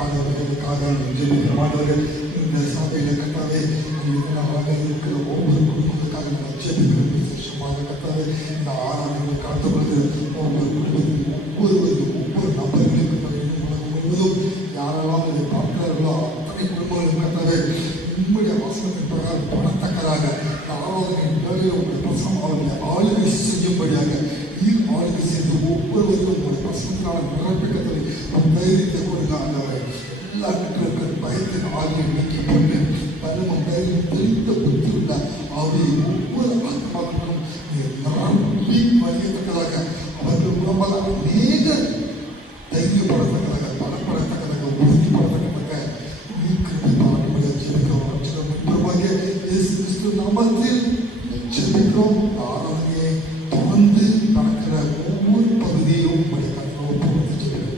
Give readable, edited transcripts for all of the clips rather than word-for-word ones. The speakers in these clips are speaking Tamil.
அவர்களுக்காக ஜெபிக்கிறோம். இந்த சபையில் கட்டாவே இருக்கிற ஒவ்வொரு குடும்பத்துக்காக நாங்கள் ஜெபிக்கிறோம். விசேஷமாக கட்டாவே இந்த ஆராதனை கலந்து கொள்கிற ஒவ்வொரு குடும்பத்திலும் ஒவ்வொரு நபர்களுக்கும் உலகம் முழுவதும் யாரெல்லாம் இதை பார்க்கிறார்களோ அத்தனை குடும்பங்களும் கட்டாவே உங்களுடைய வசனத்தின் பிரகாரம் பணத்தக்கதாக இந்த ஆராதனையின் வேலையில் உங்களுடைய பிரசனம் அவர்களை ஆளுகை செய்யும்படியாக ஆளுகை செய்து ஒவ்வொருவருக்கும் உங்களுடைய பிரசனத்தினால் நிரப்பிக்கத்தலை நம் தைரியத்தை கொடுங்க. ஆண்டவரை எல்லா கட்டளர்கள் பயத்தின் ஆளுகை நீக்கி போட்டு பருவம் தைரியம் தெரிந்த புத்தி உள்ள அவருடைய ஒவ்வொரு ஆத்மாக்களும் நிரம்பி வழியத்தக்கதாக அவர்கள் மூலமாக அநேக தைரியப்படத்தக்கதாக பலப்படத்தக்கதாக உறுதிப்படத்தக்கதாக நீக்கிருப்பை பார்க்க ஜெபிக்கிறோம். இயேசு கிறிஸ்து நாமத்தில் ஜெபிக்கிறோம். ஆராதனையை தொடர்ந்து நடக்கிற ஒவ்வொரு பகுதியும் படிக்கிறோம்.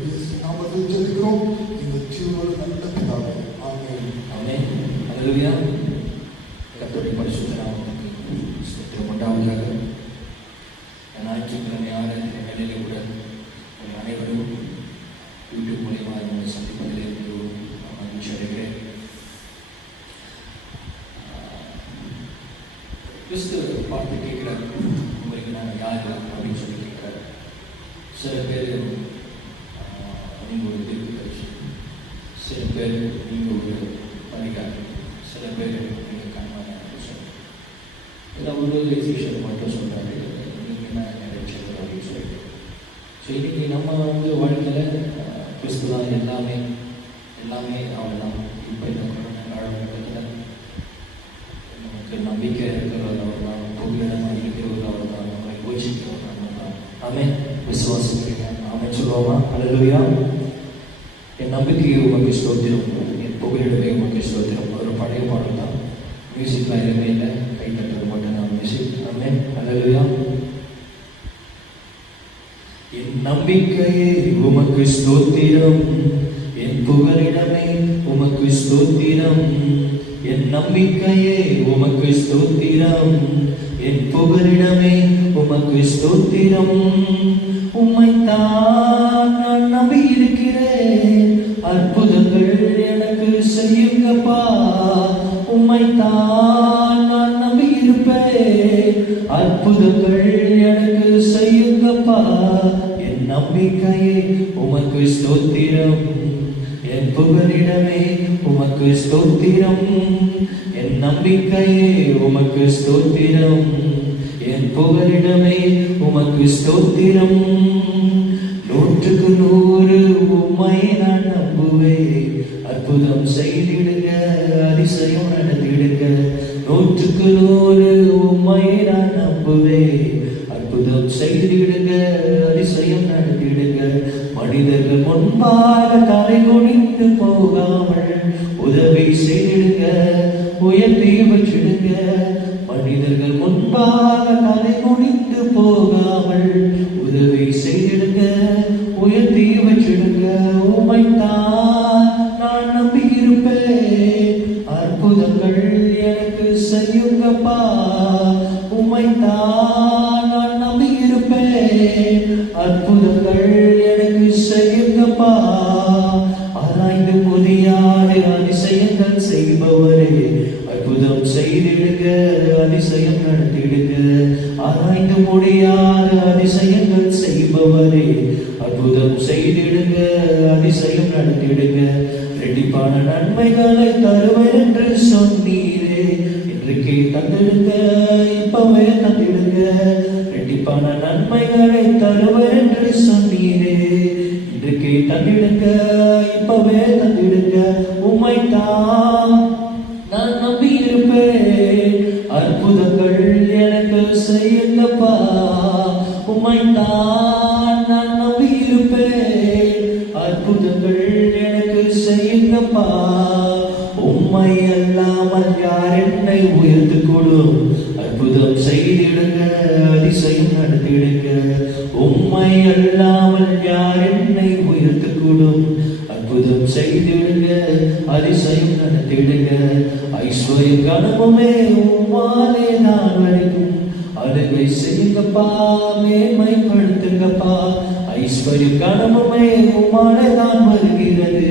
இயேசு நாமத்தில் ஜெபிக்கிறோம். இந்த ஜீவனோடு நல்ல பிதாவே. ஆமென். ஆமென். ஹல்லேலூயா. கர்த்தருடைய பரிசுத்த நாமத்துக்கு ஸ்தோத்திரம் உண்டாவதாக. ஞாயிற்றுக்கிழமை ஆராதனை வேளையிலே கூட அனைவரும் யூடியூப் மூலியமாக நம்மை சந்திப்பதிலே மகிழ்ச்சி அடைகிறேன். கிறிஸ்து பார்த்து கேட்கிறார், உங்களுக்கு நான் யார் அப்படின்னு சொல்லி கேட்கிறார். சில பேர் நீங்கள் ஒரு தீர்க்கதரிசி, சில பேர் நீங்கள் ஒரு வழிகாட்டி, சில பேர் நீங்கள் கண்மான சொல்லி இதில் ஒரு விஷயம் மட்டும் சொல்கிறாரு, நீங்கள் என்ன நினைச்சது அப்படின்னு சொல்லிட்டு. ஸோ இன்றைக்கி நம்ம வாழ்க்கையில் கிறிஸ்து தான் எல்லாமே அவள் தான். இப்போ இந்த காலகட்டத்தில் நமக்கு நம்பிக்கை இருக்கிறவர் அவர் தான், புகலிடம் அளிக்கிறவர் அவர் தான், நம்மளை போஷிக்கிறவர் அவர் தான். ஆமென். விசுவாசிக்கிறீங்க? ஆமென் சொல்லுவோமா? ஹல்லேலூயா. என் நம்பிக்கையை உமக்கு ஸ்தோத்திரம், என் புகலிடமே உமக்கு ஸ்தோத்திரம். ஒரு பழைய பாடல் தான். மியூசிக்லாம் எதுவுமே இல்லை, கை தட்டுறது மட்டும் தான் மியூசிக். ஆமென். ஹல்லேலூயா. என் நம்பிக்கையே உமக்கு ஸ்தோத்திரம், என் புகலிடமே உமக்கு ஸ்தோத்திரம். என் நம்பிக்கையே உமக்கு ஸ்தோத்திரம், என் புகலிடமே உமக்கு ஸ்தோத்திரம். உம்மைத்தான் நான் நம்பி இருக்கிறேன், அற்புதங்கள் எனக்கு செய்யுங்கப்பா. உம்மைத்தான் நான் நம்பி இருப்பேன், அற்புதங்கள் எனக்கு செய்யுங்கப்பா. என் நம்பிக்கையே உமக்கு ஸ்தோத்திரம், என் புகலிடமே உமக்கு ஸ்தோத்திரம். என் நம்பிக்கையே உமக்கு ஸ்தோத்திரம், என் புகலிடமே உமக்கு ஸ்தோத்திரம். 100% உம்மை நான் நம்புவேன், அற்புதம் செய்திடுங்க, அதிசயம் நடத்திடுங்க. 100% உம்மை நான் நம்புவேன், அற்புதம் செய்திடுங்க, அதிசயம் நடத்திடுங்க. மனிதர்கள் முன்பாக தலை குனிந்து போகாமல் உதவி செய்திடுங்க, உயர்த்தி வச்சிடுங்க. மனிதர்கள் முன்பாக தலை குனிந்து போகாமல் உதவி செய்திடுங்க, உயர்த்தி வச்சிடுங்க. உம்மைத்தான் நான் நம்பி இருப்பேன், அற்புதங்கள் எனக்கு செய்யுங்கப்பா. உம்மைத்தான் நான் நம்பி இருப்பேன், அற்புதங்கள் எனக்கு செய்யுங்கப்பா. ஆராய்ந்து முடியாத அதிசயங்கள் செய்பவரே, அற்புதம் செய்திடுங்க, அதிசயம் நடத்திடுங்க. ஆராய்ந்து முடியாத அதிசயங்கள் செய்பவரே, அற்புதம் செய்திடுங்க, அதிசயம் நடத்திடுங்க. ரெட்டிப்பான நன்மைகளை தருவேன் என்று சொன்னீரே, இன்றைக்கு தந்திடுங்க, இப்பவே தந்திடுங்க. ரெட்டிப்பான நன்மைகளை தருவேன் என்று சொன்னீரே, இன்றைக்கு தந்திடுங்க, இப்பவே தந்திடுங்க. உம்மைத்தான் நான் நம்பி இருப்பேன், அற்புதங்கள் எனக்கு செய்யுங்கப்பா. உம்மைத்தான் நான் நம்பி இருப்பேன், அற்புதங்கள் எனக்கு செய்யுங்கப்பா. உம்மை அல்லாமல் யார் என்னை உயர்த்து கொடும், அற்புதம் செய்திடுங்க, அதிசயம் நடத்திடுங்க. உம்மை அல்லாமல் யார் என்னை உயர்த்து கொடும், அற்புதம் செய்திடுங்க, அதிசயம் நடத்திடுங்க. ஐஸ்வர்ய கனமுமே உம்மாலே நான் வரைக்கும், அழுகை செய்யுங்கப்பா, மேன்மைப்படுத்துங்கப்பா. ஐஸ்வர்யம் கனமுமே உம்மாலதான் வருகிறது.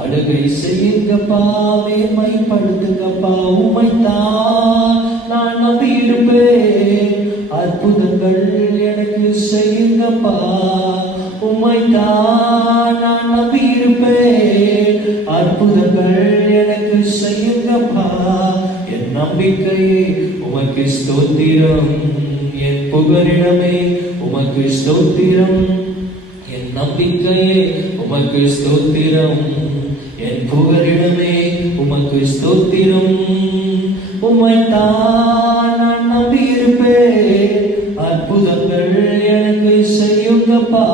அழுகை செய்யுங்கப்பா, மேன்மைப்படுத்துங்கப்பா. உம்மைத்தான் நான் நம்பியிருப்பேன். அற்புதங்கள் எனக்கு செய்யுங்கப்பா. உம்மைத்தான் நான் நம்பியிருப்பேன். அற்புதங்கள் எனக்கு செய்யுங்கப்பா. என் நம்பிக்கையே உமக்கு ஸ்தோத்திரம். என் புகலிடமே உமக்கு ஸ்தோத்திரம். என் நம்பிக்கையே உமக்கு ஸ்தோத்திரம். என் புகலிடமே உமக்கு ஸ்தோத்திரம். உம்மைத்தான் நான் நம்பியிருப்பேன். அற்புதங்கள் எனக்கு செய்யுங்கப்பா.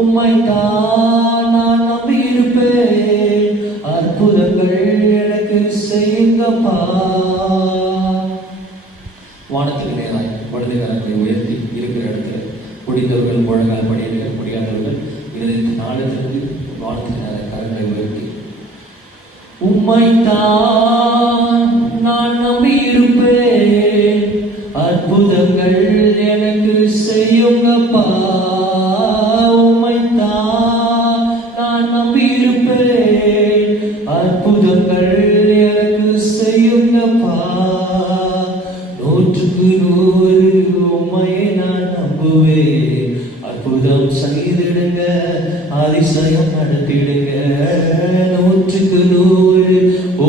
உம்மைத்தான் நான் நம்பியிருப்பேன். அற்புதங்கள் எனக்கு செய்யுங்கப்பா. வானத்துக்கு நேராய் வலது கரங்களை உயர்த்தி இருக்கிற இடத்துல முடிந்தவர்கள் முழங்கால் படியிடுங்கள், முடியாதவர்கள் இருதயத்தின் நாளத்திலிருந்து வானத்துக்கு நேராய் கரங்களை உயர்த்தி உம்மைத்தான் நான் நம்பியிருப்பேன். அற்புதங்கள் எனக்கு செய்யுங்கப்பா. உம்மைத்தான் நான் நம்பியிருப்பேன். அற்புதங்கள் எனக்கு செய்யுங்கப்பா. 100க்கு 100 உம்மையை நான் நம்புவேன். அற்புதம் செய்திடுங்க, அதிசயம் நடத்திடுங்க. 100க்கு 100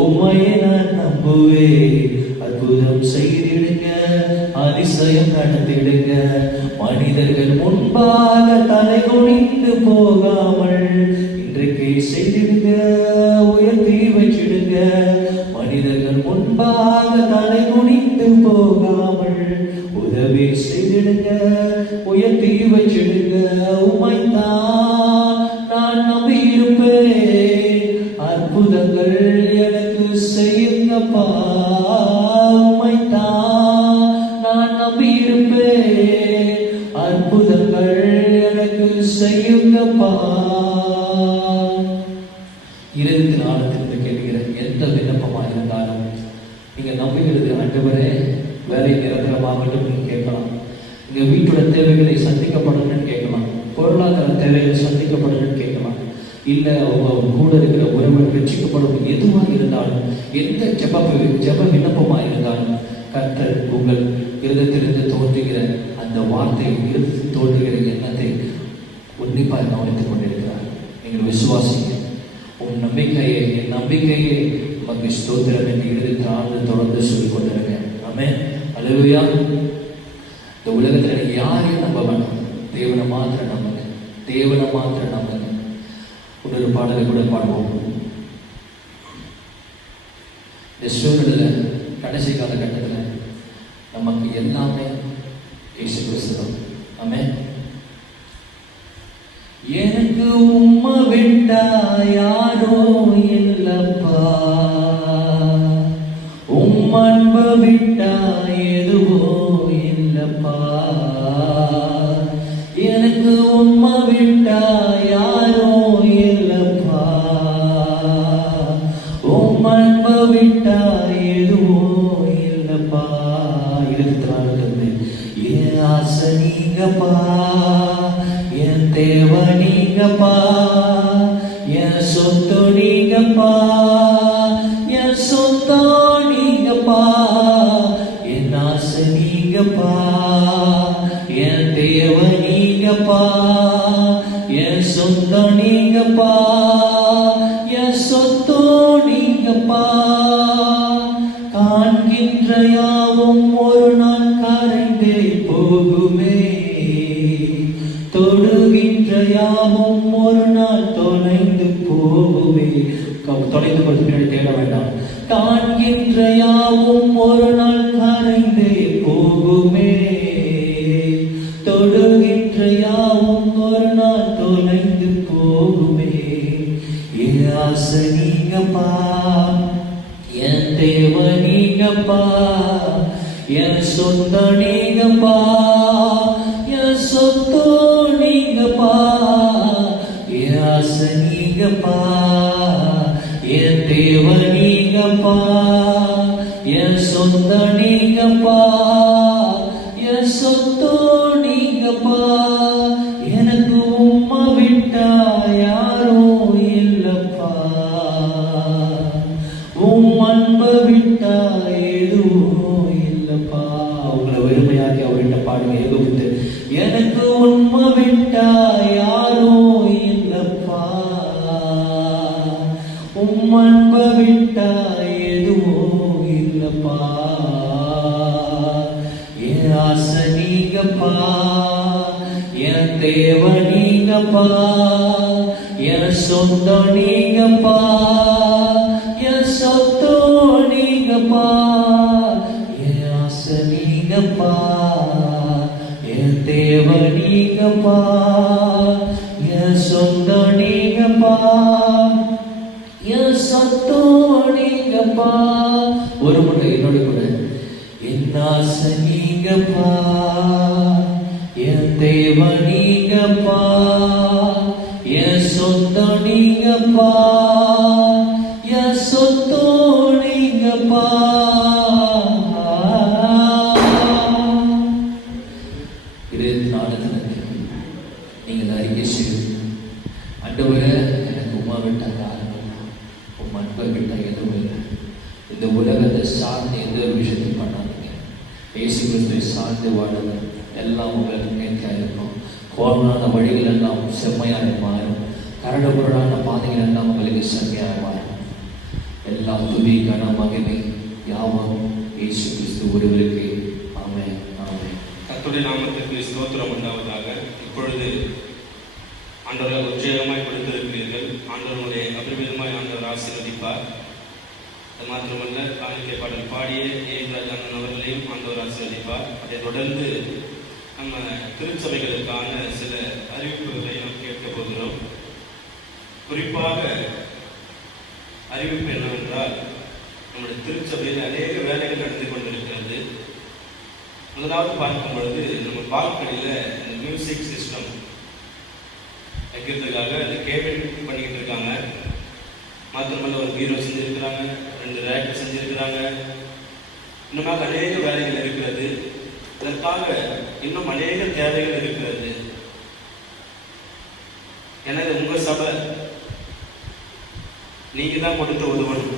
உம்மையை நான் நம்புவேன். அற்புதம் செய்திடுங்க, அதிசயம் நடத்திடுங்க. மனிதர்கள் முன்பாக தலை குனிந்து போகாமல் இன்றைக்கு செய்திடுங்க, உயர்த்தி வச்சிடுங்க. மனிதர்கள் முன்பாக தலை குனிந்து போகாமல் உதவி செய்திடுங்க, உயர்த்தி வச்சிடுங்க. உம்மைத்தான் நான் நம்பியிருப்பேன். அற்புதங்கள் எனக்கு செய்யுங்கப்பா. உம்மைத்தான் நான் நம்பியிருப்பேன். அற்புதங்கள் எனக்கு செய்யுங்கப்பா. இருபத்தி நாலு கேட்கிற எந்த விண்ணப்பமாக இருந்தாலும் நீங்க நம்புகிறது, ஆண்டவரே வேலை நிரந்தரமாகட்டும் கேட்கலாம். நீங்க வீட்டோட தேவைகளை சந்திக்கப்படணும்னு கேட்கலாம். பொருளாதார தேவைகள் சந்திக்கப்படணும்னு கேட்கலாம். இல்ல அவங்க கூட இருக்கிற உறவுகள் ரட்சிக்கப்படும். எதுவாக இருந்தாலும், எந்த ஜெப விண்ணப்பமாக இருந்தாலும் கர்த்தர் உங்கள் இருதயத்திலிருந்து தோன்றுகிற அந்த வார்த்தை, இருதயத்தில் தோன்றுகிற எண்ணத்தை உன்னிப்பாக கவனித்துக் கொண்டிருக்கிறார். நீங்கள் விசுவாசிங்க. உன் நம்பிக்கையை, என் நம்பிக்கையே உமக்கு ஸ்தோத்திரம் என்று இருதயத்தில் ஆழ்ந்து தொடர்ந்து சொல்லிக் கொண்டிருங்க. ஆமென். அல்லேலூயா. இந்த உலகத்தில் நீங்க யாரையும் நம்ப வேண்டாம். தேவனை மாத்திரம் நம்புங்க. தேவனை மாத்திரம் நம்புங்க. ஒரு பாடலை கூட பாடுவோம். இந்த சூழ்நிலையில் கடைசி காலகட்டத்தில் நமக்கு எல்லாமே இயேசு கிறிஸ்து. ஆமென். எனக்கு உம்மை விட்டா யாரோ இல்லப்பா. உம்மன்பை விட்டா எதுவோ இல்லப்பா. எனக்கு உம்மை விட்டா யாரோ இல்லப்பா. உம்மன்பை விட்டா எதுவோ இல்லப்பா. இருக்கிறார்கள் என் ஆசை நீங்கப்பா. என் தேவ நீங்கப்பா. என் சொத்து நீங்கப்பா. என் சொத்தோ நீங்கப்பா. என் ஆசை நீங்கப்பா. என் தேவ நீங்கப்பா. என் சொந்தோ நீங்கப்பா. என் சொத்தோ நீங்கப்பா. காண்கின்ற யாவும் ஒரு நாள் கரைந்தே போகுமே. தொடுகின்ற யாவும் ஒரு நாள் தொலைந்து போகுமே. தொலைந்து பின்னாடி தேட வேண்டாம். காண்கின்ற யாவும் ஒரு நாள் கரைந்தே போகுமே. தொடுகின்ற யாவும் ஒரு நாள் தொலைந்து போகுமே. என் ஆசை நீங்கப்பா. என் தேவ நீங்கப்பா. என் சொந்த நீங்கப்பா. என் சொத்தோ நீங்கப்பா. என் ஆசை நீங்கப்பா. என் தேவ நீங்கப்பா. என் சொந்த நீங்கப்பா. என் சொத்தோ நீங்கப்பா, எனக்கு உம்மை விட்டா யாரும் இல்லப்பா, அன்பை விட்டா எதுவும் இல்லப்பா. உங்களை வெறுமையாக்கி அவர்கிட்ட பாடுங்க ஏகோபித்து. எனக்கு உண்மை விட்டா யாரும் இல்லப்பா, அன்பை விட்டா எதுவும் இல்லப்பா. என் ஆசை நீங்கப்பா, என் தேவை நீங்கப்பா, என் சொந்தம் நீங்கப்பா, என் சொத்தோ நீங்கப்பா, என் ஆசை நீங்கப்பா, என் தேவை நீங்கப்பா, என் சொந்தம் நீங்கப்பா, என் சொத்தோ நீங்கப்பா. ஒரு முறை என்னோட கூட. என் ஆசை நீங்கப்பா, என் தேவை நீங்கப்பா, என் சொந்தம் நீங்கப்பா, என் சொத்தோ நீங்கப்பா. நீங்கள் அறிக்கை செய்யும். ஆண்டவரே, எனக்கு உம்மை விட்டா யாரும் இல்லை, உம் அன்பை விட்டா எதுவும் இல்லை. இந்த உலகத்தை சார்ந்து எந்த ஒரு விஷயத்தையும் பண்ணாதீங்க. இயேசு கிறிஸ்துவை சார்ந்து வாழுங்க. எல்லாம் உங்களுக்கு நேர்த்தியாக இருக்கும். கோணான வழிகள் எல்லாம் செம்மையாக மாறும். கரடுமுரடான பாதைகள் எல்லாம் உங்களுக்கு செம்மையாக மாறும். எல்லா துதி கன மகிமை யாவும் இயேசு கிறிஸ்து ஒருவருக்கு. ஆமென், ஆமென். கர்த்தருடைய நாமத்திற்கு ஸ்தோத்திரம் உண்டாவதாக. இப்பொழுது ஆண்டவரை உற்சாகமாய் கொடுத்திருக்கிறீர்கள். ஆண்டவருடைய அபிவிதமாய் ஆண்டவர் ஆசீர்வதிப்பார். அது மாத்திரமல்ல, காணிக்கை பாடல் பாடிய ஏராஜ் அண்ணன் அவர்களையும் ஆண்டவர் ஆசீர்வதிப்பார். அதை தொடர்ந்து நம்ம திருச்சபைகளுக்கான சில அறிவிப்புகளை நாம் கேட்க போகிறோம். குறிப்பாக அறிவிப்பு என்னவென்றால், நம்முடைய திருச்சபையில் அநேக வேலைகள் நடந்து கொண்டிருக்கிறது. முதலாவது பார்க்கும் பொழுது, நம்ம பால்கனியில் இந்த மியூசிக் சிஸ்டம் வைக்கிறதுக்காக இந்த கேபிள் பண்ணிக்கிட்டு இருக்காங்க. மாத்திரமல்ல, ஒரு பீரோ செஞ்சிருக்கிறாங்க, 2 ரேக் செஞ்சிருக்கிறாங்க. இன்னுமாக அநேக வேலைகள் இருக்கிறது. இதற்காக இன்னும் அநேக தேவைகள் இருக்கிறது. எனவே உங்க சபை நீங்க தான் கொடுத்து உதவணும்.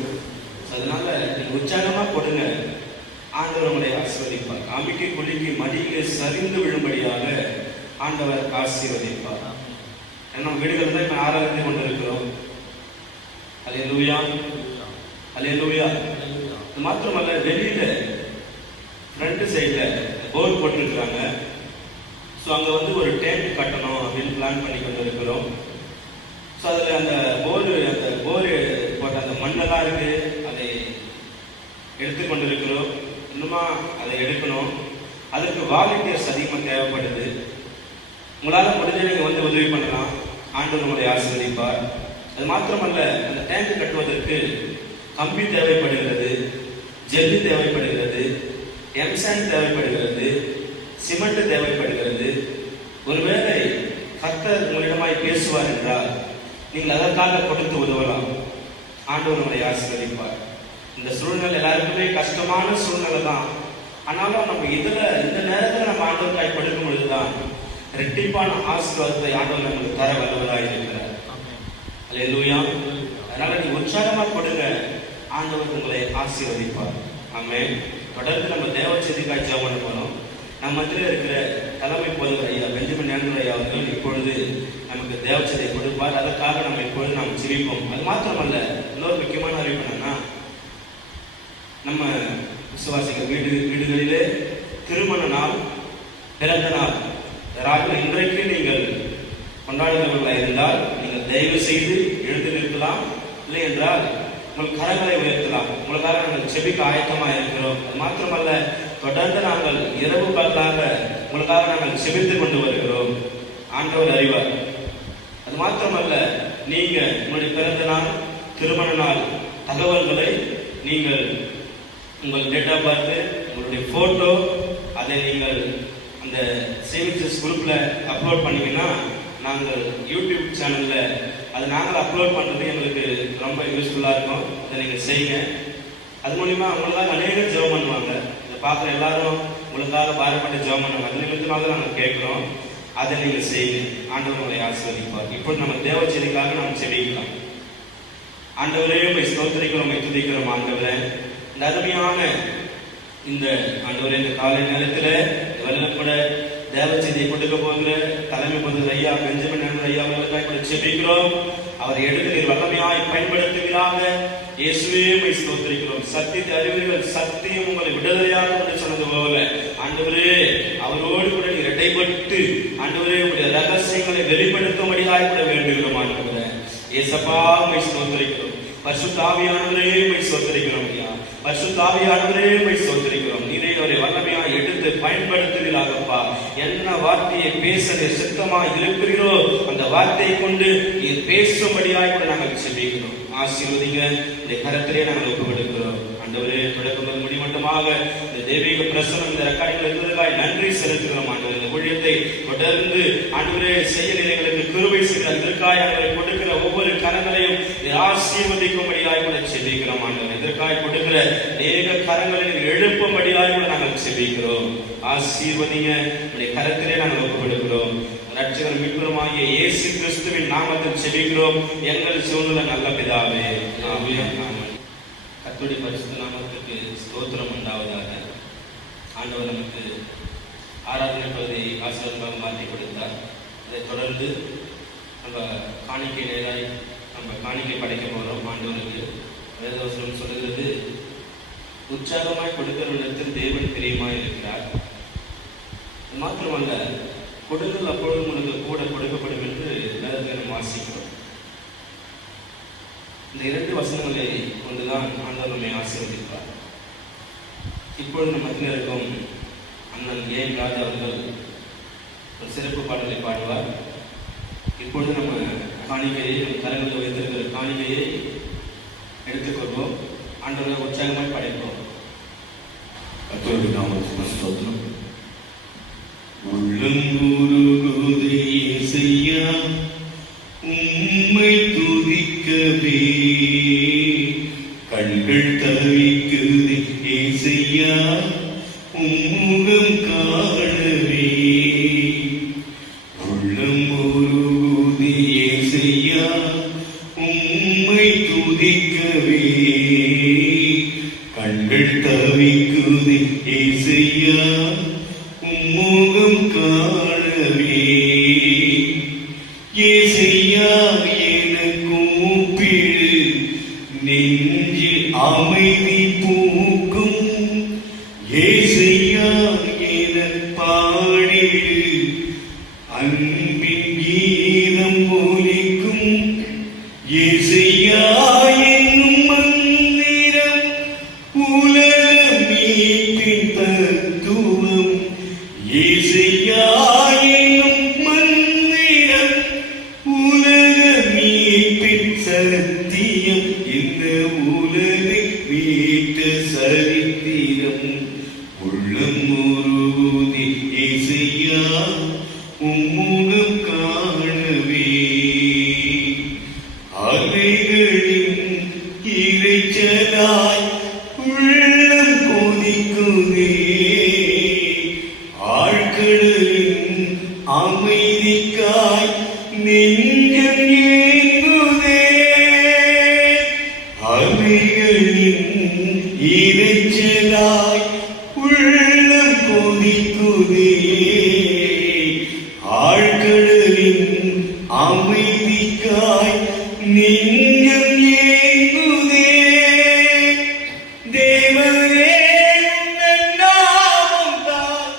அதனால நீங்க உற்சாகமா கொடுங்க. ஆண்டவர் உங்களை ஆசீர்வதிப்பார். காமிக்கு குளிக்கு மடியிலே சரிந்து விழும்படியாக ஆண்டவர் ஆசீர்வதிப்பார். நம்ம வீடுகள் தான் இப்ப ஆராதனை கொண்டிருக்கிறோம். அல்லேலூயா, அல்லேலூயா. இது மாத்திரமல்ல, வெளியில ஃப்ரண்ட் சைட்ல போர் போட்டிருக்கிறாங்க. ஸோ அங்கே வந்து ஒரு டேங்க் கட்டணும் அப்படின்னு பிளான் பண்ணி கொண்டு இருக்கிறோம். ஸோ அதில் அந்த போரு போட்ட அந்த மண்ணெல்லாம் இருக்கு, அதை எடுத்துக்கொண்டு இருக்கிறோம். இன்னுமா அதை எடுக்கணும். அதுக்கு வாலண்டியர்ஸ் அதிகமாக தேவைப்படுது. உங்களால் முடிஞ்ச நீங்கள் வந்து உதவி பண்ணலாம். ஆண்டவர் உங்களை ஆசீர்வதிப்பார். அது மாத்திரமல்ல, அந்த டேங்க் கட்டுவதற்கு கம்பி தேவைப்படுகிறது, ஜெல்லி தேவைப்படுகிறது, எம்சாண்ட் தேவைப்படுகிறது, சிமெண்ட் தேவைப்படுகிறது. ஒருவேளை கர்த்தர் உங்களிடமாய் பேசுவார் என்றால் நீங்கள் அதற்காக கொடுத்து உதவலாம். ஆண்டவர் உங்களை ஆசீர்வதிப்பார். இந்த சூழ்நிலை எல்லாருக்குமே கஷ்டமான சூழ்நிலை தான். ஆனாலும் நம்ம இந்த நேரத்தில் நம்ம ஆண்டவருக்காய் கொடுக்கும் பொழுதுதான் ரெட்டிப்பான ஆசீர்வாதத்தை ஆண்டவர் நமக்கு தர வல்லவராக இருக்கிறார். அல்லேலூயா. அதனால நீ உற்சாகமா கொடுங்க, ஆண்டவர் உங்களை ஆசீர்வதிப்பார். ஆமென். தொடர்ந்து நம்ம தேவ செய்திக்காய் ஜெபம் பண்ண போறோம். நம்ம மத்தியில் இருக்கிற தலைமை போதகர் ஐயா பெஞ்சமின் ஆண்டவர் ஐயா அவர்கள் இப்பொழுது நமக்கு தேவ செய்தியை கொடுப்பார். அதற்காக நம்ம இப்பொழுது நாம் ஜெபிப்போம். அது மாத்திரமல்ல, இன்னொரு முக்கியமான அறிவிப்பு என்னன்னா, நம்ம விசுவாசிகள் வீடுகளிலே திருமண நாள், பிறந்த நாள் யாராவது இன்றைக்கு நீங்கள் கொண்டாடுகிறவர்களாக இருந்தால் நீங்கள் தயவு செய்து எழுந்து நிற்கலாம். இல்லை என்றால் உங்கள் கரங்களை உயர்த்தலாம். உங்களுக்காக நாங்கள் செபிக்க ஆயத்தமாக இருக்கிறோம். அது மாத்திரமல்ல, தொடர்ந்து நாங்கள் இரவு பகலாக உங்களுக்காக நாங்கள் செபித்துக் கொண்டு வருகிறோம். ஆண்டவர் அறிவார். அது மாத்திரமல்ல, நீங்க உங்களுடைய பிறந்த நாள், திருமண நாள் தகவல்களை நீங்கள் உங்கள் டேட் ஆஃப் பர்த், உங்களுடைய போட்டோ, அதை நீங்கள் அந்த சேவிங்ஸ் குரூப்ல அப்லோட் பண்ணீங்கன்னா நாங்கள் யூடியூப் சேனல்ல அதை நாங்கள் அப்லோட் பண்ணுறது எங்களுக்கு ரொம்ப யூஸ்ஃபுல்லாக இருக்கும். அதை நீங்கள் செய்யுங்க. அது மூலிமா அவங்களாம் அநேக ஜெபம் பண்ணுவாங்க. இதை பார்க்குற எல்லாரும் உங்களுக்காக பாரப்பட்ட ஜெபம் பண்ணாங்க. அது நிமித்தமாக நாங்கள் கேட்கிறோம். அதை நீங்கள் செய்யுங்க. ஆண்டவர் உங்களை ஆசீர்வதிப்பார். இப்போ நம்ம தேவ செய்திக்காக நாம் செபிக்கலாம். ஆண்டவரே உம்மை ஸ்தோத்திரிக்கிறோம், உம்மை துதிக்கிறோம். ஆண்டவரே இந்த அருமையான இந்த ஆண்டவரே இந்த காலை நேரத்தில் வெள்ளம் கூட தேவ செய்தியை கொடுக்க போகிற தலைமை பொது ஐயா பெஞ்சமின் ஐயா அவர்களுக்காக கூட செபிக்கிறோம். அவரை எடுத்து நீர் வல்லமையாய் பயன்படுத்துகிறாங்க. இயேசுவே உம்மை ஸ்தோத்திரிக்கிறோம். சத்தியத்தை அறிவீர்கள், சத்தியம் உங்களை விடுதலையாக என்று சொன்னது போல ஆண்டவரே அவரோடு கூட நீர் இடைப்பட்டு ஆண்டவரே உங்களுடைய ரகசியங்களை வெளிப்படுத்தும்படியாக கூட வேண்டுகிறோம். ஆண்டவரே இயேசப்பா உம்மை ஸ்தோத்திரிக்கிறோம். பரிசுத்த ஆவியானவரே உம்மை ஸ்தோத்திரிக்கிறோம். ஐயா பரிசுத்த ஆவியானவரே உம்மை ஸ்தோத்திரிக்கிறோம். நீரே அவரை வல்லமையாய் எடுத்து பயன்படுத்துவீராகப்பா. என்ன வார்த்தையை பேச சித்தமாய் இருக்கிறீரோ அந்த வார்த்தையை கொண்டு நீர் பேசும்படியாய் கூட நாங்கள் செபிக்கிறோம். ஆசீர்வதிங்க. இந்த கரத்திலே நாங்கள் ஒப்புக்கொடுக்கிறோம். ஆண்டவரே தொடக்கம் முடிமட்டமாக இந்த தெய்வீக பிரசனம் இந்த ரெக்கார்டில் இருந்ததுக்காய் நன்றி செலுத்துகிறோம். ஆண்டவர் இந்த ஊழியத்தை தொடர்ந்து ஆண்டவரே செய்ய எங்களுக்கு கிருபை செய்கிற இதற்காய் அவரை கொடுக்கிற ஒவ்வொரு கரங்களையும் ஆசீர்வதிக்கும்படியாய் கூட செபிக்கிறோம். ஆண்டவர் இதற்காய் கொடுக்கிற அநேக கரங்களை எழுப்பும்படியாய் கூட நாங்கள் செபிக்கிறோம். ஆசீர்வதிங்க. உடைய கரத்திலே நாங்கள் ஒப்புக்கொடுக்கிறோம். ரட்சகர் மீட்பருமாகிய இயேசு கிறிஸ்துவின் நாமத்தில் செபிக்கிறோம் எங்கள் சூழ்நிலை நல்ல பிதாவே. ஆமென். கர்த்தருடைய பரிசுத்த நாமத்துக்கு ஸ்தோத்திரம் உண்டாவதாக. ஆண்டவர் நமக்கு ஆராதனை பகுதியை ஆசீர்வாதமாக மாற்றி கொடுத்தார். அதை தொடர்ந்து நம்ம காணிக்கை நேராய் நம்ம காணிக்கை படைக்க போகிறோம். ஆண்டவருக்கு வேதவசனம் சொல்லுகிறது, உற்சாகமாய் கொடுக்கிறவனிடத்தில் தேவன் பிரியமாய் இருக்கிறார். மாத்திரமல்ல, கொடுங்கள் அப்பொழுது உங்களுக்கு கூட கொடுக்கப்படும் என்று வேதத்தை நாம் வாசிக்கிறோம். இந்த 2 வசனங்களை கொண்டுதான் ஆண்டவர் நம்மை ஆசீர்வதிப்பார். இப்பொழுது நம்ம மத்தியில் இருக்கும் அண்ணன் ஏன் ராஜா அவர்கள் ஒரு சிறப்பு பாடலை பாடுவார். இப்பொழுது நம்ம காணிக்கையை கரங்களில் வைத்திருக்கிற காணிக்கையை எடுத்துக்கொள்வோம். ஆண்டவரை உற்சாகமாய் படைப்போம். கர்த்தருடைய நாமத்துக்கு ஸ்தோத்திரம். உள்ளம் உருகுதே இயேசையா உம்மை துதிக்கவே, கண்கள் தவிக்குதே இயேசையா உம்முகம் காணவே. உள்ளம் உருகுதே இயேசையா உம்மை துதிக்கவே, கண்கள் தவிக்குதே இயேசையா உம்முகம் காணவே. இயேசையா என கூப்பிடு, நெஞ்சில் அமைதி பூக்கும். இயேசையா என பாடிடு, அன்பின் கீதம் ஒலிக்கும். இயேசையா என்னும் மந்திரம் உலக மீட்பின் தத்துவம். இயேசையா என்னும் மந்திரம் உலக மீட்பின் சத்தியம். இந்த உலகை மீட்ட சரித்திரம். உள்ளம் உருகுதே இயேசையா உம்முகம் காணவே. அலைகளின் இரைச்சலாய் உள்ளம் கொதிக்குதே, ஆழ்கடலின் அமைதிக்காய் நெஞ்சம் ஏங்குதே. அலைகளின் இரைச்சலாய் உள்ளம் கொதிக்குதே, ஆழ்கடலின் அமைதிக்காய் நெஞ்சம் ஏங்குதே. தேவனே உந்தன் நாமம் தான்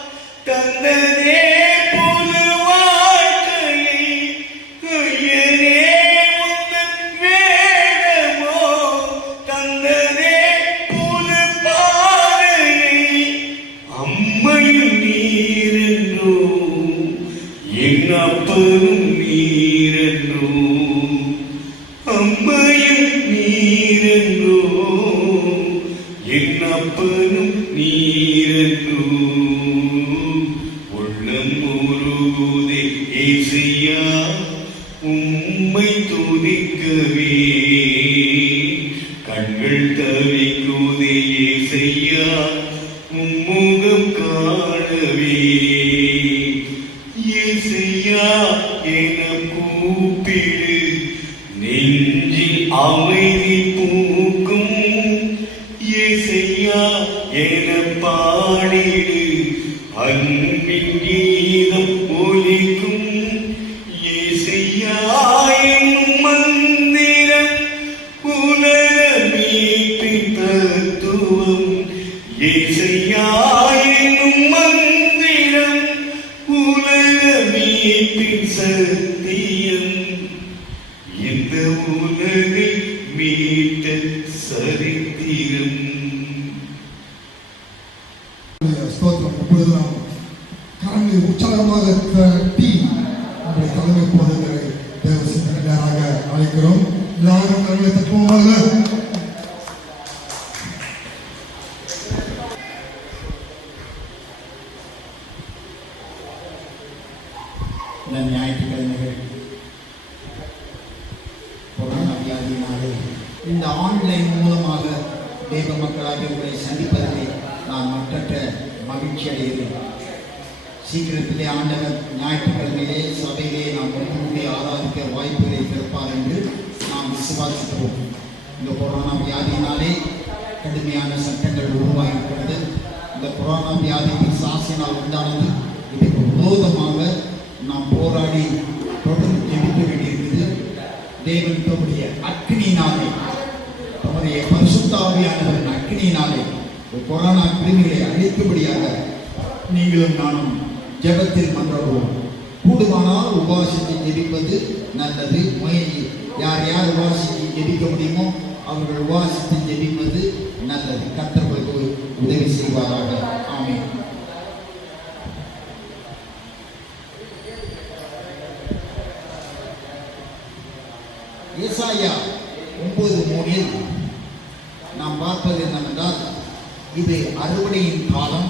தந்ததே புது வாழ்க்கையை. ஐயனே உந்தன் வேதமோ தந்ததே புது பாதையை. அம்மையும் நீரென்றோ என் அப்பனும் நீரென்றோ, அம்மையும் நீரென்றோ என் அப்பனும் நீரென்றோ. உள்ளம் உருகுதே இயேசையா உம்மை துதிக்கவே, கண்கள் தவிக்குதே இயேசையா உம்முகம் காணவே. உணரவே இயேசையா என கூப்பிடு, நெஞ்சில் அமைதி பூக்கும். இயேசையா என பாடிடு, அன்பின் கீதம் ஒலிக்கும். இயேசையா என்னும் மந்திரம் உலக மீட்பின் தத்துவம். இயேசையா என்னும் மந்திரம் உலக மீட்பின் சத்தியம். இந்த உலகை மீட்ட சரித்திரம். ஸ்தோத்திரம். இப்பொழுது நாம் கரங்களை உற்சாகமாக தட்டி நம்முடைய தலைமை போதகரை தேவ சிந்தனையாக அழைக்கிறோம். எல்லாரும் கரங்களை தட்டுவோமாக. ஞாயிற்றுக்கிழமைகள் கொரோனா வியாதியினாலே இந்த ஆன்லைன் மூலமாக தேவ மக்களாக உங்களை சந்திப்பதிலே நான் மற்றற்ற மகிழ்ச்சி அடைகிறேன். சீக்கிரத்திலே ஆண்டவர் ஞாயிற்றுக்கிழமையிலே சபையிலே நாம் ஒன்றுமே ஆராதிக்க வாய்ப்புகளை திறப்பார் என்று நாம் விசுவாசிக்கிறோம். இந்த கொரோனா வியாதியினாலே கடுமையான சட்டங்கள் உருவாகியிருக்கிறது. இந்த கொரோனா வியாதிக்கு சாசினால் உண்டானது. இதுக்கு விரோதமாக நாம் போராடி தொடர்ந்து ஜெபிக்க வேண்டியிருக்குது. தேவன் தம்முடைய அக்கினியினாலே, தம்முடைய பரிசுத்தாவியானவரின் அக்கினியினாலே கொரோனா கிருமிகளை அழிக்கும்படியாக நீங்களும் நானும் ஜெபத்தில் மன்றாடுவோம். கூடுமானால் உபவாசித்து ஜெபிப்பது நல்லது. யார் யார் உபவாசித்து ஜெபிக்க முடியுமோ அவர்கள் உபவாசித்து ஜெபிப்பது நல்லது. கர்த்தர்களுக்கு உதவி செய்வாராக. ஆமென். ஏசாயா 9:3 நாம் பார்ப்பது என்னவென்றால், இது அறுவடையின் காலம்.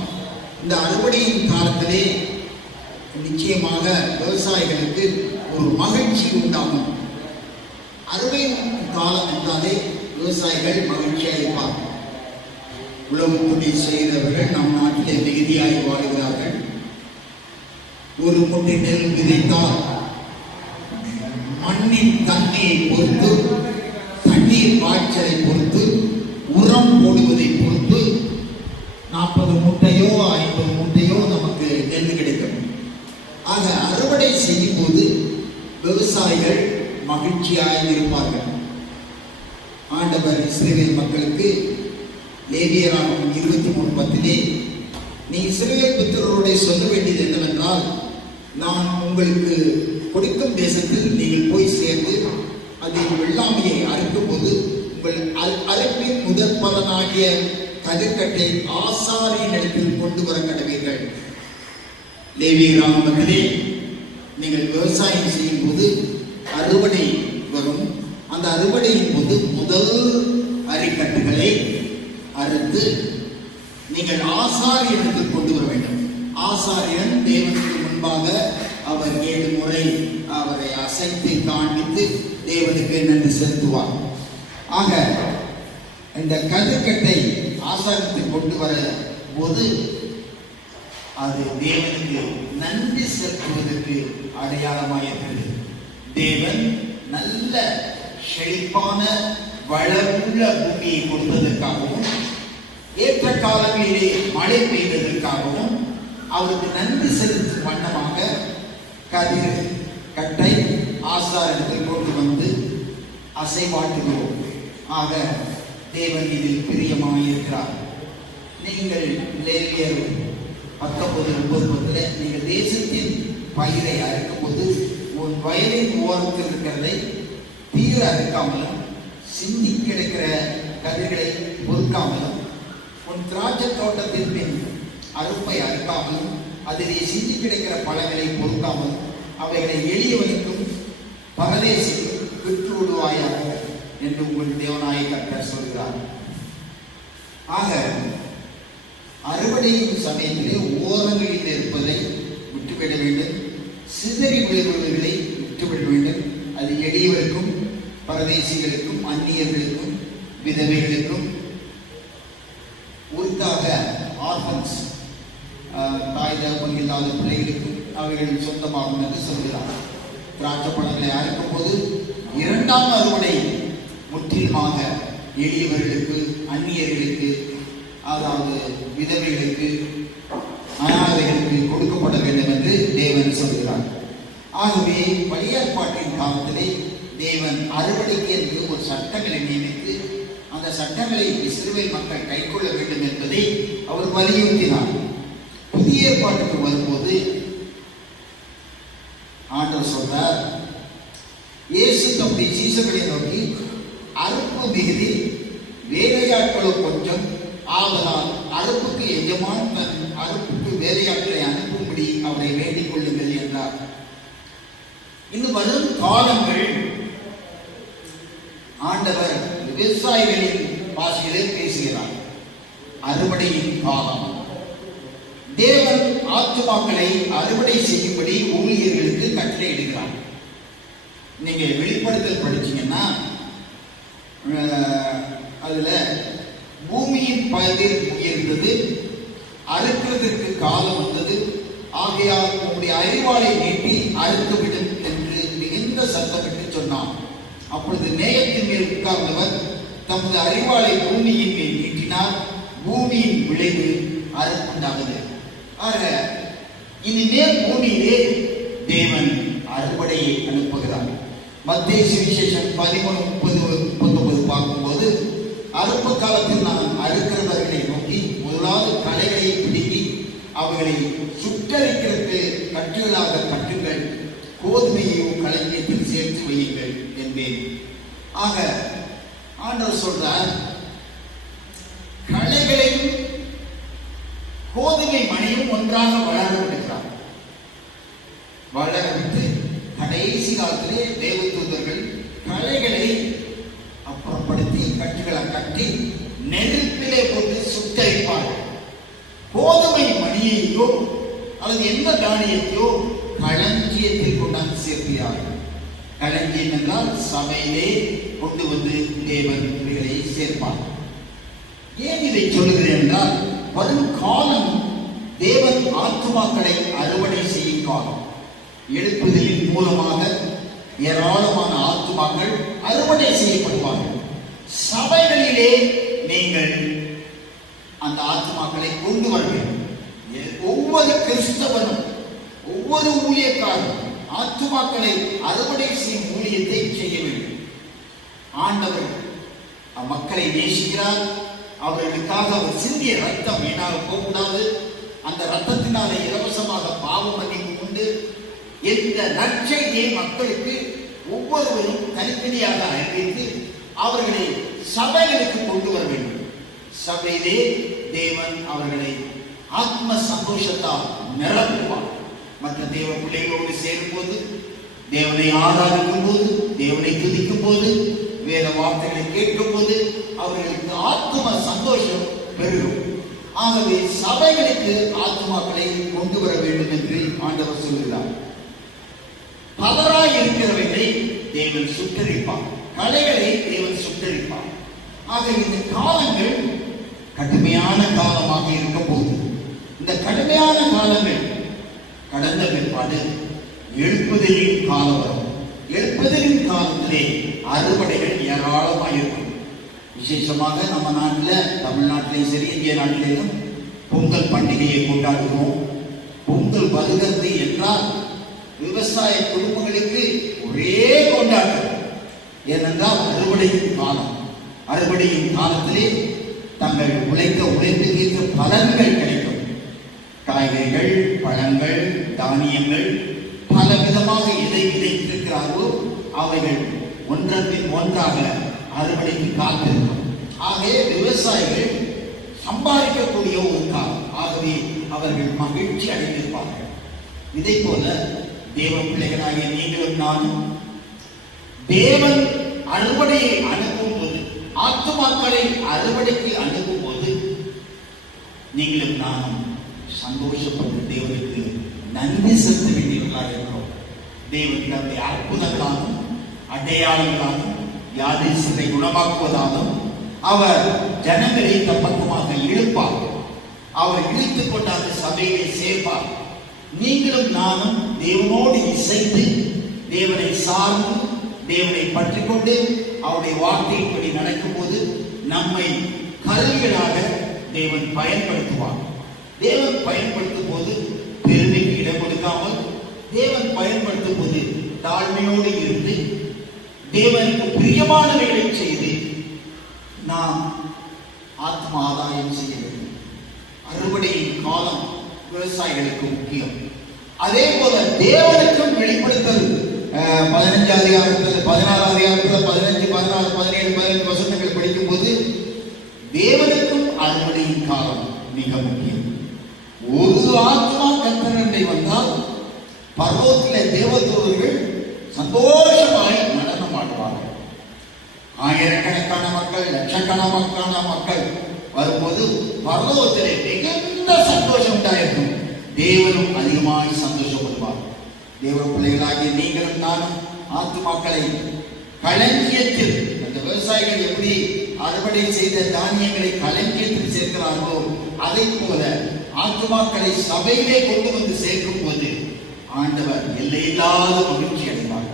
இந்த அறுவடையின் காலத்திலே நிச்சயமாக விவசாயிகளுக்கு ஒரு மகிழ்ச்சி உண்டாகும். அறுவடையின் காலம் என்றாலே விவசாயிகள் மகிழ்ச்சியாக இருப்பார்கள். உழவு தொழில் செய்கிறவர்கள் நம் நாட்டிலே மிகுதியாய் வாழ்கிறார்கள். ஒரு முட்டை நெல் விதைத்தால் மண்ணின் தன்மையை பொறுத்து, தண்ணீர் பாய்ச்சலை பொறுத்து, உரம் போடுவதை பொறுத்து 40 மூட்டையோ 50 மூட்டையோ நமக்கு நெல் கிடைக்கும். ஆக அறுவடை செய்யும் போது விவசாயிகள் மகிழ்ச்சியாக இருப்பார்கள். ஆண்டவர் இஸ்ரவேல் மக்களுக்கு லேவியராகமம் 23:10 நீ இஸ்ரவேல் புத்திரரோடு சொல்ல வேண்டியது என்னவென்றால், நான் உங்களுக்கு கொடுக்கும் தேசத்தில் நீங்கள் போய் சேர்ந்து அதில் வெள்ளாமையை அறுக்கும் போது உங்கள் அறுப்பின் முதற் பலனாகிய கதிர்கட்டை ஆசாரியின் இடத்தில் கொண்டு வர கடவீர்கள். லேவியராகமத்திலே நீங்கள் விவசாயம் செய்யும் போது அறுவடை வரும். அந்த அறுவடையின் போது முதல் அரிக்கட்டுகளை அறுத்து நீங்கள் ஆசாரியனுக்கு கொண்டு வர வேண்டும். ஆசாரியன் தேவனுக்கு முன்பாக அவர் 7 முறை அவரை அசைத்து காண்பித்து தேவனுக்கு நன்றி செலுத்துவார். ஆக இந்த கதிர்கட்டை ஆசாரத்துக்கு கொண்டு வர போது அது தேவனுக்கு நன்றி செலுத்துவதற்கு அடையாளமாயிருக்கிறது. தேவன் நல்ல செழிப்பான வளமுள்ள பூமியை கொடுத்ததற்காகவும் ஏற்ற காலங்களிலே மழை பெய்ததற்காகவும் அவருக்கு நன்றி செலுத்தும் வண்ணமாக கதிர் கட்டை ஆசாரத்தில் கொண்டு வந்து அசைவாட்டுகிறோம். ஆக தேவன் இதில் பிரியமாயிருக்கிறார். நீங்கள் லேவியர் 19:9 நீங்கள் தேசத்தின் பயிரை அறுக்கும் போது உன் வயலின் ஓரத்தில் இருக்கிறதை தீர அறுக்காமலும் சிந்தி கிடக்கிற கதிர்களை பொறுக்காமலும் உன் திராட்சை தோட்டத்தின் பின் அறுப்பை அறுக்காமலும் அதிலே சிந்தி கிடக்கிற பழங்களை பொறுக்காமலும் அவைகளை எளியவனுக்கும் பரதேசிக்கும் விற்று விடுவாயாக என்று உங்கள் தேவனாய கர்த்தர் சொல்கிறார். ஆக அறுவடையின் சமயத்திலே ஓரங்களில் இருப்பதை விட்டுவிட வேண்டும். சிதறி விழுவர்களை விட்டுவிட வேண்டும். அது எளியவருக்கும் பரதேசிகளுக்கும் அந்நியர்களுக்கும் விதவைகளுக்கும் உருக்காக ஆர்ஃபன்ஸ் தாய் அவைகள் சொந்தமாகும் என்று சொல்கிறார். திராட்சை பழங்களை அறுக்கும் போது இரண்டாம் அறுவடை முற்றிலுமாக எளியவர்களுக்கு, அந்நியர்களுக்கு, அதாவது விதவைகளுக்கு, அனாதைகளுக்கு கொடுக்கப்பட வேண்டும் என்று தேவன் சொல்கிறார். ஆகவே பழைய ஏற்பாட்டின் காலத்திலே தேவன் அறுவடைக்கு என்று ஒரு சட்டங்களை நியமித்து அந்த சட்டங்களை இஸ்ரவேல் மக்கள் கைக்கொள்ள வேண்டும் என்பதை அவர் வலியுறுத்தினார். புதிய ஏற்பாட்டுக்கு வரும்போது ஆண்டவர் சொல்றார், இயேசு தம்முடைய சீசர்களை நோக்கி, அறுப்பு மிகுதி, வேலையாட்களோ கொஞ்சம், ஆதலால் அறுப்புக்கு எஜமான் தன் அறுப்புக்கு வேலையாட்களை அனுப்பும்படி அவரை வேண்டிக் கொள்ளுங்கள் என்றார். இன்னும் வரும் காலங்கள் ஆண்டவர் விவசாயிகளின் பாஷையிலே பேசுகிறார். அறுவடையின் காலம். தேவன் ஆத்துமாக்களை அறுவடை செய்யும்படி ஊழியர்களுக்கு கட்டளையிடுகிறார். நீங்க வெளிப்படுத்தல் படிச்சீங்கன்னா அதுல பூமியின் பயிர் உயர்ந்தது, அறுக்கிறதுக்கு காலம் வந்தது, ஆகையால் உங்களுடைய அறிவாளை நீட்டி அறுத்துவிடும் என்று மிகுந்த சத்தமிட்டு சொன்னான். அப்பொழுது நேயத்தின் மேல் உட்கார்ந்தவர் தமது அறிவாளை பூமியின் மேல் நீட்டினார். பூமியின் விளைவு அறுப்புண்டானது. ஆக இனிமேல் பூமியிலே தேவன் அறுவடையை அனுப்புகிறார். மத்தேயு சுவிசேஷம் 13:30-39 பார்க்கும்போது, அறுப்பு காலத்தில் நான் அறுக்கிறவர்களை நோக்கி முதலாவது களைகளை பிடுங்கி அவைகளை சுட்டரிக்கிறதுக்கு கட்டுகளாக கட்டுங்கள், கோதுமையோ களஞ்சியத்தில் சேர்த்து வையுங்கள் என்பேன். ஆக ஆண்டவர் சொல்றார், களைகளையும் கோதுமை மணியும் ஒன்றாக வளர விடுகிறார். வளர விட்டு கடைசி காலத்திலே தேவதூதர்கள் களைகளை அப்புறப்படுத்தி கட்டுகளை கட்டி நெருப்பிலே போட்டு சுட்டரிப்பார்கள். கோதுமை மணியையோ அல்லது எந்த தானியத்தையோ களஞ்சியத்தில் கொண்டாந்து சேர்க்கிறார்கள். களஞ்சியம் என்றால் சபையிலே கொண்டு வந்து தேவன் இவைகளை சேர்ப்பார். ஏன் இதை சொல்லுகிறேன் என்றால், வரும் காலம் தேவன் ஆத்துமாக்களை அறுவடை செய்யும் காலம். எழுப்புதலின் மூலமாக ஏராளமான ஆத்துமாக்கள் அறுவடை செய்யப்படுவார்கள். சபைகளிலே நீங்கள் அந்த ஆத்துமாக்களை கொண்டு வர வேண்டும். ஒவ்வொரு கிறிஸ்தவனும், ஒவ்வொரு ஊழியக்காரரும் ஆத்துமாக்களை அறுவடை செய்யும் ஊழியத்தை செய்ய வேண்டும். ஆண்டவர் மக்களை நேசிக்கிறார். அவர்களுக்காக அவர் சிந்திய ரத்தம் வீணாக போகக்கூடாது. அந்த ரத்தத்தினாலே இலவசமாக பாவம் மன்னிப்பு உண்டு. எந்த நற்செய்தியை மக்களுக்கு ஒவ்வொருவரும் தனித்தனியாக அறிவித்து அவர்களை சபைகளுக்கு கொண்டு வர வேண்டும். சபையிலே தேவன் அவர்களை ஆத்ம சந்தோஷத்தால் நிரப்புவார். மற்ற தேவ பிள்ளைகளோடு சேரும் போது, தேவனை ஆராதிக்கும் போது, தேவனை துதிக்கும் போது, வேத வார்த்தைகளை கேட்கும் போது அவர்களுக்கு ஆத்ம சந்தோஷம் பெறும். ஆகவே சபைகளுக்கு ஆத்மாக்களை கொண்டு வர வேண்டும் என்று ஆண்டவர் சொல்கிறார். பலராய் இருக்கிறவர்களை தேவன் சுட்டரிப்பார், கலைகளை தேவன் சுட்டரிப்பார். ஆக இந்த காலங்கள் கடுமையான காலமாக இருக்க போகுது. இந்த கடுமையான காலங்கள் கடந்த பிற்பாடு எழுப்புதலின் காலம் வரும். எழுப்புதலின் காலத்திலே அறுவடைகள் ஏராளமாக இருக்கும். விசேஷமாக நம்ம நாட்டில், தமிழ்நாட்டிலையும் சரி, இந்திய நாட்டிலேயும் பொங்கல் பண்டிகையை கொண்டாடுகிறோம். பொங்கல் வருகிறது என்றால் விவசாய குடும்பங்களுக்கு ஒரே கொண்டாட்டம். ஏனென்றால் அறுவடையின் காலம். அறுவடையின் காலத்திலே தங்கள் உழைப்புக்கு பலன்கள் கிடைக்கும். காய்கறிகள், பழங்கள், தானியங்கள், பல விதமாக எதை விதைத்திருக்கிறார்களோ அவைகள் ஒன்றன் பின் ஒன்றாக அறுவடைக்கு காத்திருக்கும். ஆகவே விவசாயிகள் சம்பாதிக்கக்கூடிய ஒரு காலம். ஆகவே அவர்கள் மகிழ்ச்சி அடைந்திருப்பார்கள். இதை போல தேவ பிள்ளைகளாகிய நீங்களும் நானும் தேவன் அறுவடையை அனுப்பும் போது, ஆத்துமாக்களை அறுவடைக்கு அனுப்பும் போது நீங்களும் நானும் சந்தோஷப்பட்டு தேவனுக்கு நன்றி செலுத்த வேண்டியவர்களாக இருக்கிறோம். தேவன் தன்னுடைய அற்புதங்களாலும் அடையாளங்களாலும் வியாதிசத்தை குணமாக்குவதாலும் அவர் ஜனங்களை தப்பக்கமாக இழுப்பார். அவர் இழுத்துக் கொண்டாந்து சபையை சேர்ப்பார். நீங்களும் நானும் தேவனோடு இசைந்து, தேவனை சார்ந்து, தேவனை பற்றிக் கொண்டு அவருடைய வார்த்தையின்படி நடக்கும்போது நம்மை கருவிகளாக தேவன் பயன்படுத்துவார். தேவன் பயன்படுத்தும் போது பெருமைக்கு இடம் கொடுக்காமல், தேவன் பயன்படுத்தும் போது தாழ்மையோடு இருந்து, தேவனுக்கு பிரியமானவைகளை செய்து நாம் ஆத்ம ஆதாயம் செய்ய வேண்டும். அறுவடையின் காலம் விவசாயிகளுக்கு முக்கியம். அதே போல தேவனுக்கும் வெளிப்படுத்தல் 15 அதிகாரத்தில் 16 அதிகாரத்தில் 15, 16, 17, 18 வசனங்கள் படிக்கும் போது தேவனுக்கும் அறுவடையின் காலம் மிக முக்கியம். ஒரு ஆத்மா கர்த்தரண்டை வந்தால் பரலோகத்திலே தேவதூதர்கள் சந்தோஷமாய் நடனம் ஆடுவார்கள். ஆயிரக்கணக்கான மக்கள், லட்சக்கணக்கான மக்கள் வரும்போது பரலோகத்திலே மிகுந்த சந்தோஷம் உண்டாயிருக்கும். தேவனும் அதிகமாய் சந்தோஷப்படுவார். தேவ பிள்ளைகளாகிய நீங்களும் நானும் ஆத்துமாக்களை களஞ்சியத்தில், அந்த விவசாயிகள் எப்படி அறுவடை செய்த தானியங்களை களஞ்சியத்தில் சேர்க்கிறார்களோ அதை போல ஆத்துமாக்களை சபையிலே கொண்டு வந்து சேர்க்கும் போது ஆண்டவர் எல்லையில்லாத மகிழ்ச்சி அடைவார்.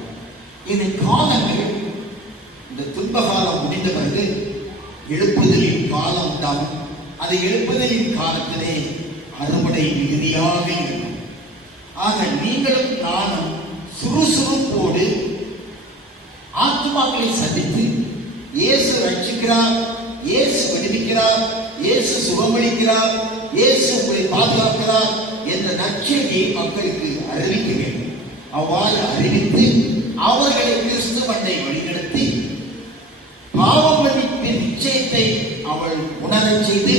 இது காலங்கள். இந்த துன்ப காலம் முடிந்த பிறகு எழுப்புதலின் காலம் உண்டாகும். அது எழுப்புதலின் காலத்திலே அறுவடை மிகுதியாக இருக்கும். ஆக நீங்களும் நானும் சுறுசுறுப்போடு ஆத்மாக்களை சந்தித்து, இயேசு ரட்சிக்கிறார், இயேசு விடுவிக்கிறார், இயேசு சுகமளிக்கிறார், இயேசு உங்களை பாதுகாக்கிறார் என்ற நற்செய்தியை மக்களுக்கு அறிவிக்க வேண்டும். அவ்வாறு அறிவித்து அவர்களை கிறிஸ்துவண்டை வழிநடத்தி பாவம் மன்னிப்பின் நிச்சயத்தை அவள் உணரச் செய்து,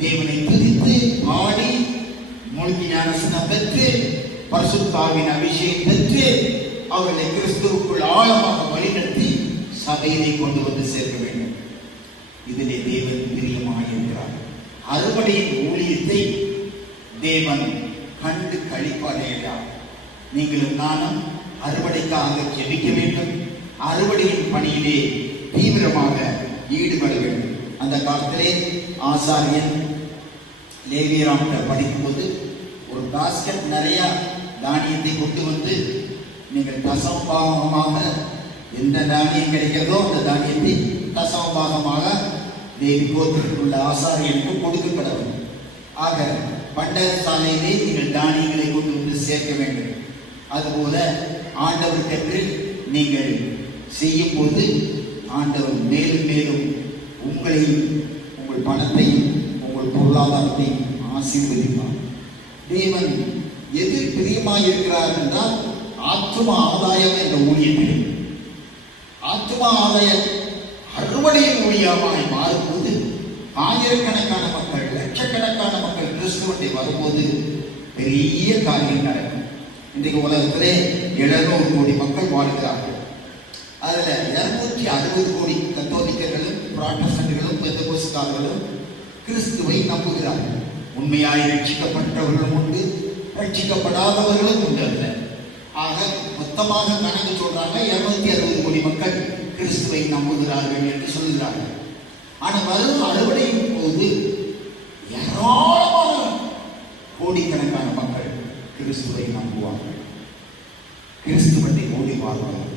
தேவனை துதித்து பாடி மூழ்கி ஞானஸ்நானம் பெற்று பரிசுத்தாவின் அபிஷேகம் பெற்று அவர்களை கிறிஸ்துவுக்குள் ஆழமாக வழிநடத்தி சபையிலே கொண்டு வந்து சேர்க்க வேண்டும். இதிலே தேவன் பிரியமாக இருக்கிறார். அறுவடையின் ஊழியத்தை தேவன் கண்டு களிப்படைகிறார். நீங்களும் நானும் அறுவடைக்காக ஜெபிக்க வேண்டும். அறுவடையின் பணியிலே தீவிரமாக ஈடுபட வேண்டும். அந்த காலத்திலே ஆசாரியன் லேவியராக படிக்கும்போது ஒரு பாஸ்கெட் நிறைய தானியத்தை கொண்டு வந்து நீங்கள் தசமபாகமாக எந்த தானியம் கிடைக்கிறதோ அந்த தானியத்தை தசமபாகமாக தேவி கோத்திற்குள்ள ஆசாரியனுக்கு கொடுக்கப்பட வேண்டும். ஆக பண்டக சாலையிலே நீங்கள் தானியங்களை கொண்டு வந்து சேர்க்க வேண்டும். அதுபோல ஆண்டவருக்கென்று நீங்கள் செய்யும் போது ஆண்டவர் மேலும் மேலும் உங்களையும், உங்கள் பணத்தையும், உங்கள் பொருளாதாரத்தையும் ஆசீர்வதிப்பார். தேவன் எதிர் பிரியமாய் இருக்கிறார் என்றால் ஆத்தும ஆதாயம் என்ற ஊழியத்தில், ஆத்தும ஆதாயம் அறுவடையின் ஊழியமாய் மாறும்போது ஆயிரக்கணக்கான மக்கள், லட்சக்கணக்கான மக்கள் கிறிஸ்துவத்தை வரும்போது பெரிய காரியம் நடக்கும். இன்றைக்கு உலகத்திலே 700 கோடி மக்கள் வாழ்கிறார்கள். அதுல 260 கோடி கத்தோலிக்கர்களும், புராட்டஸ்டன்ட்களும், பெந்தகோஸ்தர்களும் கிறிஸ்துவை நம்புகிறார்கள். உண்மையாய் ரட்சிக்கப்பட்டவர்களும் உண்டு, ரட்சிக்கப்படாதவர்களும் உண்டு. அல்ல, ஆக மொத்தமாக கணக்கு சொல்றாங்க 260 கோடி மக்கள் கிறிஸ்துவை நம்புகிறார்கள் என்று சொல்கிறார்கள். ஆனால் வரும் அறுவடையின் போது ஏராளமான கோடிக்கணக்கான மக்கள் கிறிஸ்துவை நம்புவார்கள், கிறிஸ்துவத்தை ஓடி வாழ்வார்கள்.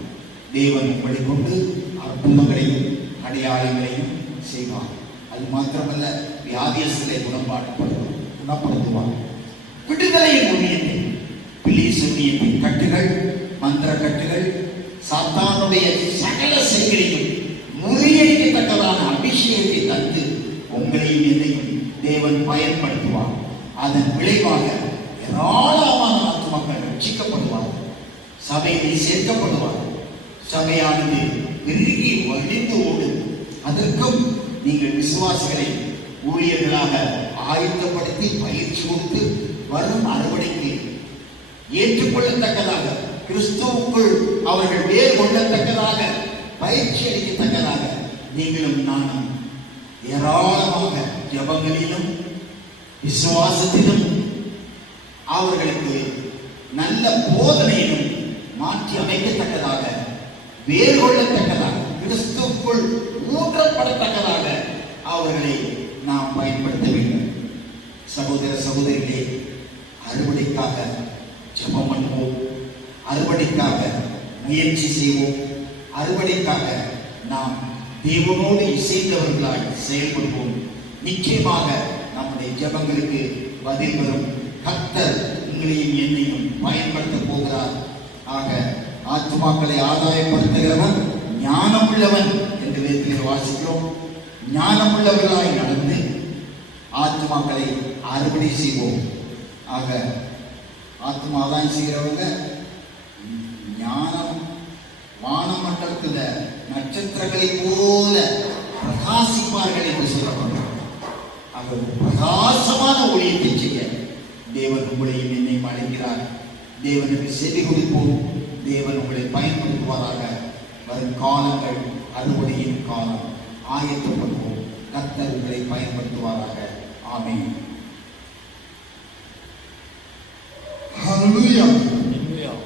தேவன் உங்களை கொண்டு அற்புதங்களையும் அடையாளங்களையும் செய்வார். அது மாத்திரமல்ல, வியாதியஸ்தரை குணப்படுத்துவார். விடுதலையின் ஊழியத்தை, பில்லி சூனியத்தின் கட்டுகள், மந்திர கட்டுகள், சாத்தானுடைய சகல செய்களையும் முறியடிக்கத்தக்கதான அபிஷேகத்தை தந்து உங்களையும் என்னையும் தேவன் பயன்படுத்துவார். அதன் விளைவாக ஏராளமான மக்கள் ரட்சிக்கப்படுவார்கள், சபையில் சேர்க்கப்படுவார்கள். சபையானது பெருகி வழிந்து ஓடும். அதற்கும் நீங்கள் விசுவாசிகளை ஊழியர்களாக ஆயத்தப்படுத்தி பயிற்சி கொடுத்து வரும் அறுவடைக்கு ஏற்றுக்கொள்ளத்தக்கதாக, கிறிஸ்துவுக்குள் அவர்கள் வேறு கொள்ளத்தக்கதாக, பயிற்சி அளிக்கத்தக்கதாக நீங்களும் நானும் ஏராளமாக ஜபங்களிலும் விசுவாசத்திலும் அவர்களுக்கு நல்ல போதனையிலும் மாற்றி அமைக்கத்தக்கதாக, வேறு கொள்ளத்தக்கதாக, கிறிஸ்துவுக்குள் ஊற்றப்படத்தக்கதாக அவர்களை நாம் பயன்படுத்த வேண்டும். சகோதர சகோதரிகளே, அறுவடைக்காக ஜெபம் பண்ணுவோம், அறுவடைக்காக முயற்சி செய்வோம், அறுவடைக்காக நாம் தேவனோடு இசைந்தவர்களாய் செயல்படுவோம். நிச்சயமாக நம்முடைய ஜெபங்களுக்கு பதில் வரும். கர்த்தர் உங்களையும் என்னையும் பயன்படுத்த போகிறார். ஆக ஆத்துமாக்களை ஆதாயப்படுத்துகிறவன் ஞானமுள்ளவன் என்று வேதத்தில் வாசிக்கிறோம். ஞானமுள்ளவர்களாய் நடந்து ஆத்துமாக்களை அறுவடை செய்வோம். ஆக ஆத்மா ஆதாயம் செய்கிறவங்க ஞானம் வானமண்டலத்துல நட்சத்திரங்களை போல பிரகாசிப்பார்கள் என்று சொல்லப்படும். ஆக பிரகாசமான ஊழியத்தை செய்ய தேவன் உங்களையும் என்னையும் அழைக்கிறார். தேவனுக்கு செவி கொடுப்போம். தேவன் உங்களை பயன்படுத்துவாராக. வரும் காலங்கள் அறுவடையின் காலம். ஆயத்தப்படுவோம். கர்த்தர் உங்களை பயன்படுத்துவாராக. ஆமென். ஹல்லேலூயா,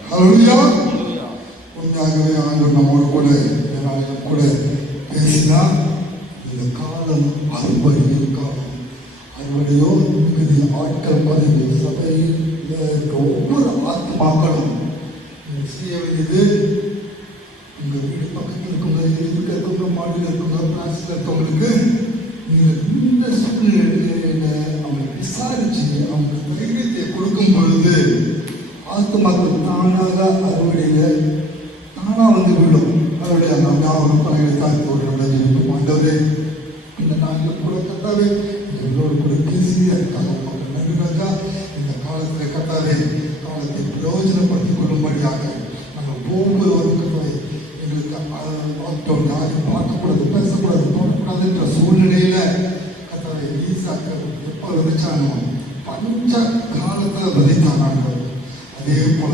ஹல்லேலூயா. உண்மையாகவே ஆண்டவர் நம்மோடு கூட நாளிலும் கூட பேசினார். இந்த காலம் அறுவடையின் காலம். அறுவடையோ இது ஆட்கள் பதிவு சபையில் ஒவ்வொரு ஆத்மாக்களும் செய்ய வேண்டியது. உங்கள் வீடு பக்கத்தில் இருக்கவங்க, வீட்டில் இருக்கவங்க, மாடியில் இருக்கவங்க, கிளாஸில் இருக்கவங்களுக்கு நீங்கள் இந்த சூழ்நிலையில அவங்களை விசாரிச்சு அவங்க தைரியத்தை கொடுக்கும் பொழுது ஆத்மாக்கள் தானாக அறுவடையில தானா வந்து விடும். அவருடைய அந்த ஞாபகம் பணிகளை தாக்கி ஒரு நடந்திருக்கும். ஆண்டவரே, இந்த நாட்கள் கூட கட்டாவே எங்களோடு கூட பேசி அதுக்காக நன்றி ராஜா. இந்த காலத்தில் கட்டாவே காலத்தை பிரயோஜனப்படுத்திக் கொள்ளும்படியாக நாங்கள் ஒவ்வொருவருக்கும் எங்களுக்கு யாரும் பார்க்கக்கூடாது, பேசக்கூடாது, தோணக்கூடாதுன்ற சூழ்நிலையில கட்டாவே ஈசாக்க எப்போ விதைச்சானோ பஞ்ச காலத்தில் விதைத்தானாங்க. அதே போல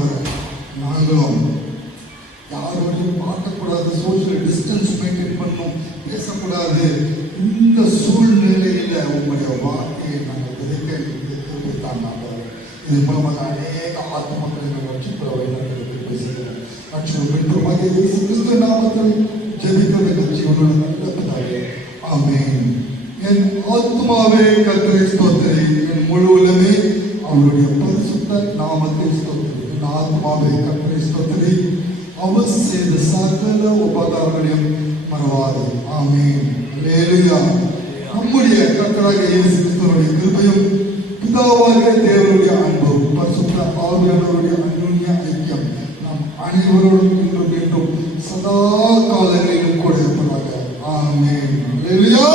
நாங்களும் யாரோடையும் பார்க்கக்கூடாது, சோசியல் டிஸ்டன்ஸ் மெயின்டைன் பண்ணணும், பேசக்கூடாது. இந்த சூழ்நிலையில உங்களுடைய வார்த்தையை நாங்கள் விதைத்தான். இது மூலமாக அநேக ஆத்மக்கள் ரட்சிப்பவரை பேசுகிறோம். கிறிஸ்து நாமத்தில் ஜெபிக்கிறது ஜீவனுள்ள நல்ல பிதாவே. ஆமென். என் ஆத்மாவே கர்த்தரை ஸ்தோத்திரி, என் முழு உள்ளமே அவருடைய பரிசுத்த நாமத்தை ஸ்தோத்திரி. என் ஆத்மாவே கர்த்தரை ஸ்தோத்திரி, அவர் செய்த சகல உபகாரங்களையும் மறவாது. ஆமென். அல்லேலூயா. நம்முடைய கர்த்தராகிய இயேசு கிறிஸ்துவினுடைய கிருபையும் பிதாவாகிய தேவனுடைய அன்பும் பரிசுத்த ஆவியானவருடைய அன்யோன்ய ஐக்கியம் நம் அனைவரோடும் இன்றும் மீண்டும் சதா காலங்களிலும் கூட இருப்பதாக. ஆமென். அல்லேலூயா.